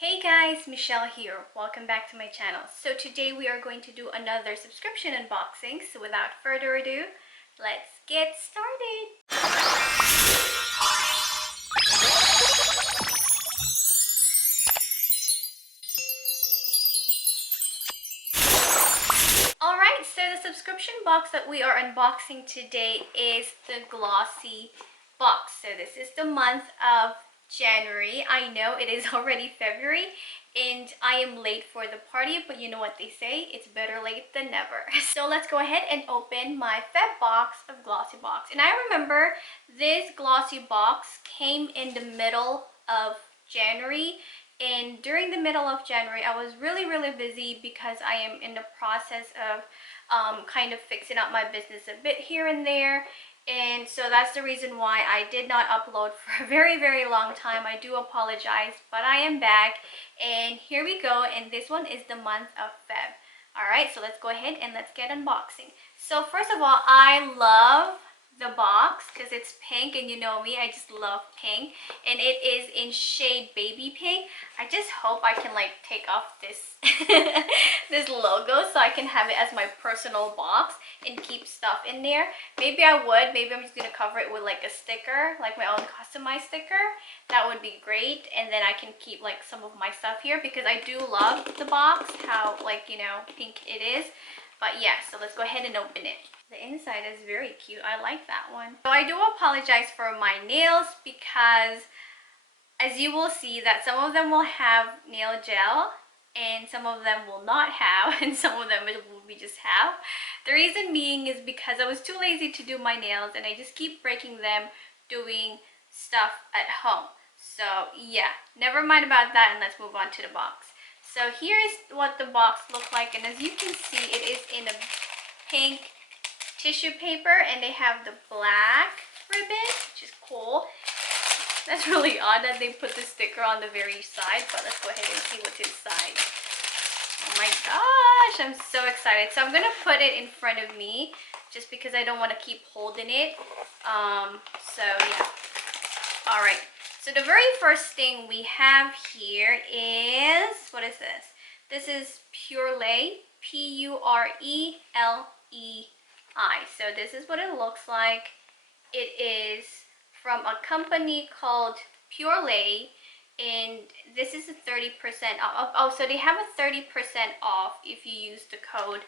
Hey guys, Michelle here. Welcome back to my channel. So today we are going to do another subscription unboxing. So without further ado, let's get started. Alright, so the subscription box that we are unboxing today is the Glossy box. So this is the month of January. I know it is already February and I am late for the party, but you know what they say, it's better late than never. So let's go ahead and open my Feb box of Glossybox. And I remember this Glossy box came in the middle of January, and during the middle of January I was really busy because I am in the process of kind of fixing up my business a bit here and there. And so that's the reason why I did not upload for a very long time. I do apologize, but I am back and here we go. And this one is the month of Feb. Alright, so let's go ahead and let's get unboxing. So first of all, I love the box because it's pink, and you know me, I just love pink, and it is in shade baby pink. I just hope I can like take off this this logo so I can have it as my personal box and keep stuff in there. Maybe I would, maybe I'm just gonna cover it with like a sticker, like my own customized sticker. That would be great, and then I can keep like some of my stuff here because I do love the box, how like, you know, pink it is. But yeah, so let's go ahead and open it. The inside is very cute. I like that one. So I do apologize for my nails because as you will see that some of them will have nail gel and some of them will not have, and some of them will be just have. The reason being is because I was too lazy to do my nails and I just keep breaking them doing stuff at home. So yeah, never mind about that, and let's move on to the box. So here is what the box looks like, and as you can see, it is in a pink tissue paper and they have the black ribbon, which is cool. That's really odd that they put the sticker on the very side, but let's go ahead and see what's inside. Oh my gosh, I'm so excited. So I'm gonna put it in front of me just because I don't want to keep holding it. So yeah. All right, so the very first thing we have here is, what is this? This is Pure Lei, Purelei. So this is what it looks like. It is from a company called Pure Lei, and this is a 30% off. Oh, so they have a 30% off if you use the code.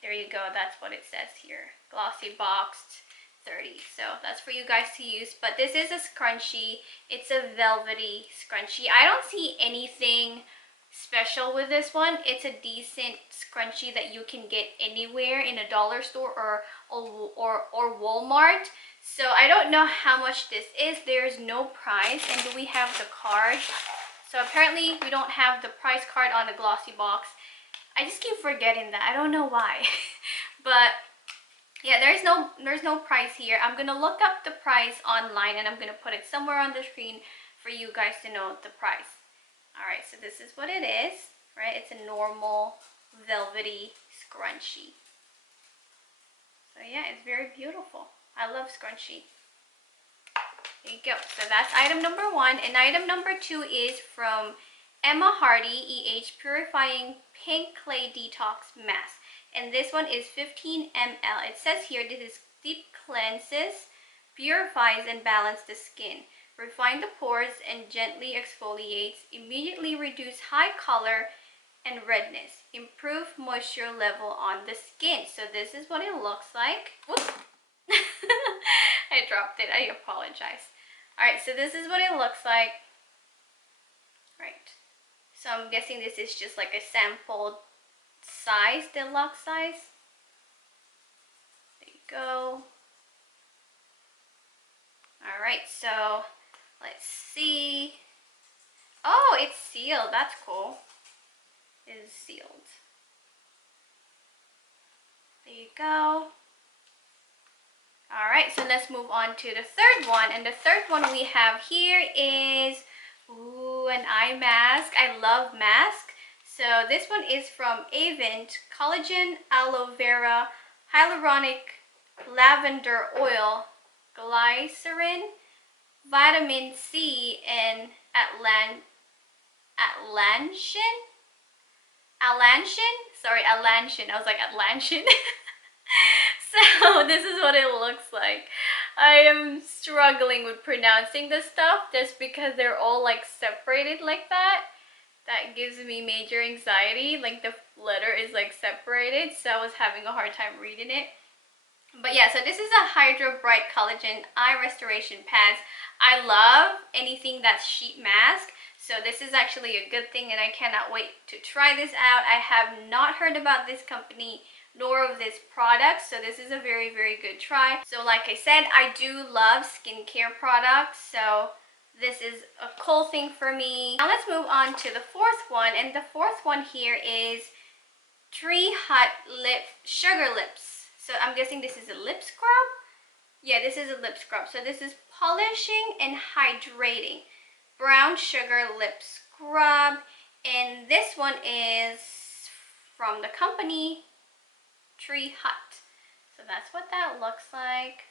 There you go, that's what it says here. Glossybox 30. So that's for you guys to use. But this is a scrunchie. It's a velvety scrunchie. I don't see anything special with this one. It's a decent scrunchie that you can get anywhere in a dollar store or Walmart. So I don't know how much this is. There's no price. And do we have the card? So apparently we don't have the price card on the Glossy box. I just keep forgetting that. I don't know why. But yeah, there's no price here. I'm gonna look up the price online and I'm gonna put it somewhere on the screen for you guys to know the price. Alright, so this is what it is, right? It's a normal velvety scrunchie. So yeah, it's very beautiful. I love scrunchie. There you go. So that's item number one. And item number two is from Emma Hardy EH Purifying Pink Clay Detox Mask. And this one is 15 ml. It says here this is deep cleanses, purifies and balances the skin. Refine the pores and gently exfoliates, immediately reduce high color and redness, improve moisture level on the skin. So this is what it looks like. Whoops. I dropped it. I apologize. Alright, so this is what it looks like. Right. So I'm guessing this is just like a sample size, deluxe size. There you go. Alright, so let's see. Oh, it's sealed. That's cool. It is sealed. There you go. Alright, so let's move on to the third one. And the third one we have here is, ooh, an eye mask. I love masks. So this one is from Avent Collagen Aloe Vera Hyaluronic Lavender Oil, Glycerin, Vitamin C, and Atlassian. Sorry, Atlassian. I was like Atlassian. So this is what it looks like. I am struggling with pronouncing this stuff just because they're all like separated like that. That gives me major anxiety. Like the letter is like separated, so I was having a hard time reading it. But yeah, so this is a Hydro Bright Collagen Eye Restoration Pads. I love anything that's sheet mask, so this is actually a good thing and I cannot wait to try this out. I have not heard about this company nor of this product, so this is a very, very good try. So like I said, I do love skincare products, so this is a cool thing for me. Now let's move on to the fourth one, and the fourth one here is Tree Hut Sugar Lips. So I'm guessing this is a lip scrub. Yeah, this is a lip scrub. So this is polishing and hydrating brown sugar lip scrub, and this one is from the company Tree Hut. So that's what that looks like.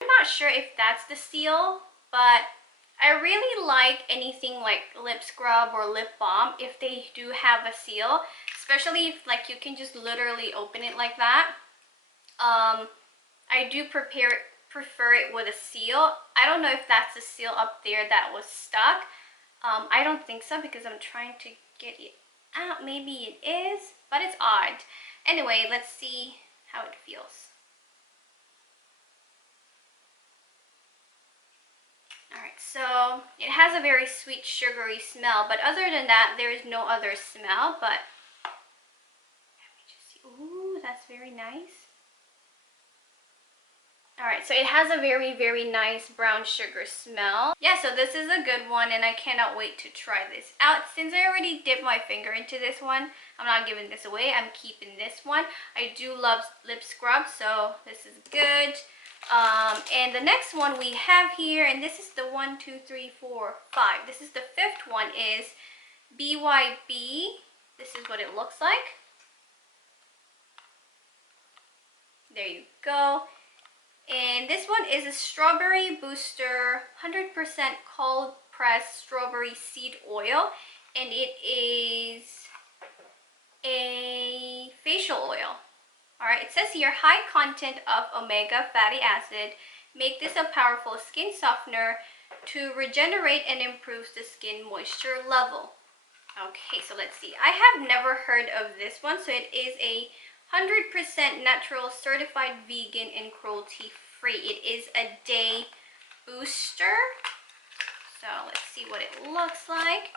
I'm not sure if that's the seal, but I really like anything like lip scrub or lip balm if they do have a seal, especially if like you can just literally open it like that. I do prefer it with a seal. I don't know if that's the seal up there that was stuck. I don't think so because I'm trying to get it out. Maybe it is, but it's odd. Anyway, let's see how it feels. Alright, so it has a very sweet sugary smell, but other than that, there is no other smell. But let me just see. Ooh, that's very nice. Alright, so it has a very, very nice brown sugar smell. Yeah, so this is a good one and I cannot wait to try this out. Since I already dipped my finger into this one, I'm not giving this away. I'm keeping this one. I do love lip scrub, so this is good. And the next one we have here, and this is the 1, 2, 3, 4, 5. This is the fifth one, is BYB. This is what it looks like. There you go. And this one is a strawberry booster, 100% cold pressed strawberry seed oil, and it is a facial oil. Alright, it says here, high content of omega fatty acid make this a powerful skin softener to regenerate and improve the skin moisture level. Okay, so let's see. I have never heard of this one. So it is a 100% natural, certified vegan and cruelty free. It is a day booster. So let's see what it looks like.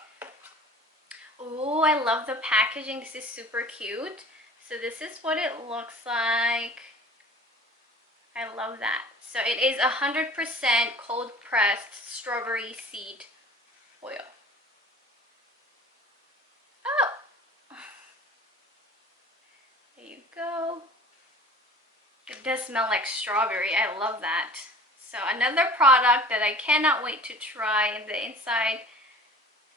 Oh, I love the packaging. This is super cute. So this is what it looks like. I love that. So it is 100% cold pressed strawberry seed oil. Oh, there you go. It does smell like strawberry. I love that. So another product that I cannot wait to try, and the inside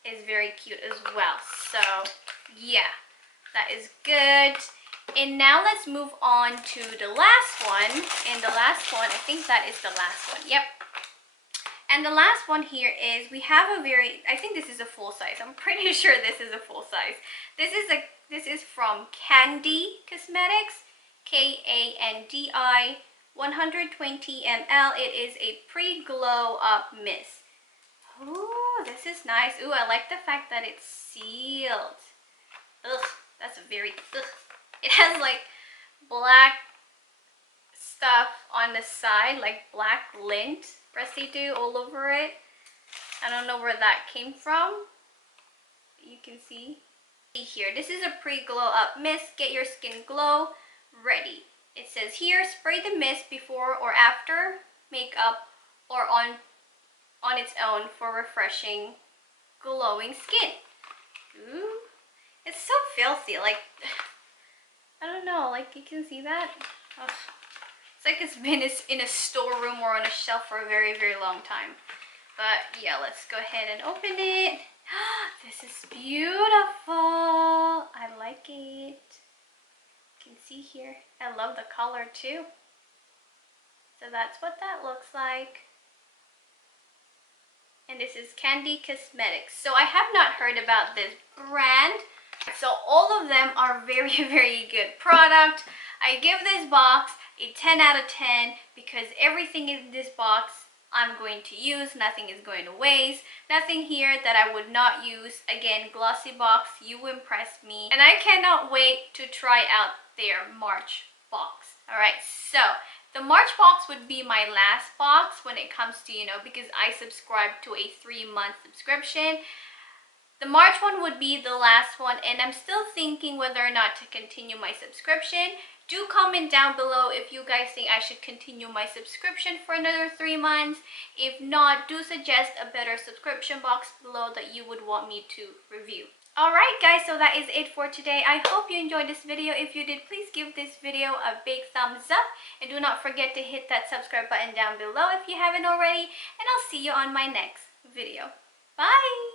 is very cute as well. So yeah, that is good. And now let's move on to the last one. And the last one, I think that is the last one. Yep. And the last one here is, we have a very, I think this is a full size. I'm pretty sure this is a full size. This is from Candy Cosmetics, Kandi, 120 ml. It is a pre-glow up mist. Ooh, this is nice. Ooh, I like the fact that it's sealed. Ugh, that's a very, ugh. It has like black stuff on the side, like black lint residue all over it. I don't know where that came from. You can see here, this is a pre-glow up mist. Get your skin glow ready. It says here, spray the mist before or after makeup or on its own for refreshing, glowing skin. Ooh, it's so filthy. Like, I don't know, like you can see that. Ugh. It's like it's been in a storeroom or on a shelf for a very, very long time. But yeah, let's go ahead and open it. This is beautiful. I like it. You can see here. I love the color too. So that's what that looks like. and this is Candy Cosmetics. So I have not heard about this brand. So all of them are very, very good product. I give this box a 10 out of 10 because everything in this box I'm going to use. Nothing is going to waste. Nothing here that I would not use. Again, Glossybox, you impressed me. And I cannot wait to try out their March box. Alright, so the March box would be my last box when it comes to, because I subscribe to a 3-month subscription. The March one would be the last one, and I'm still thinking whether or not to continue my subscription. Do comment down below if you guys think I should continue my subscription for another 3 months. If not, do suggest a better subscription box below that you would want me to review. Alright guys, so that is it for today. I hope you enjoyed this video. If you did, please give this video a big thumbs up. And do not forget to hit that subscribe button down below if you haven't already. And I'll see you on my next video. Bye!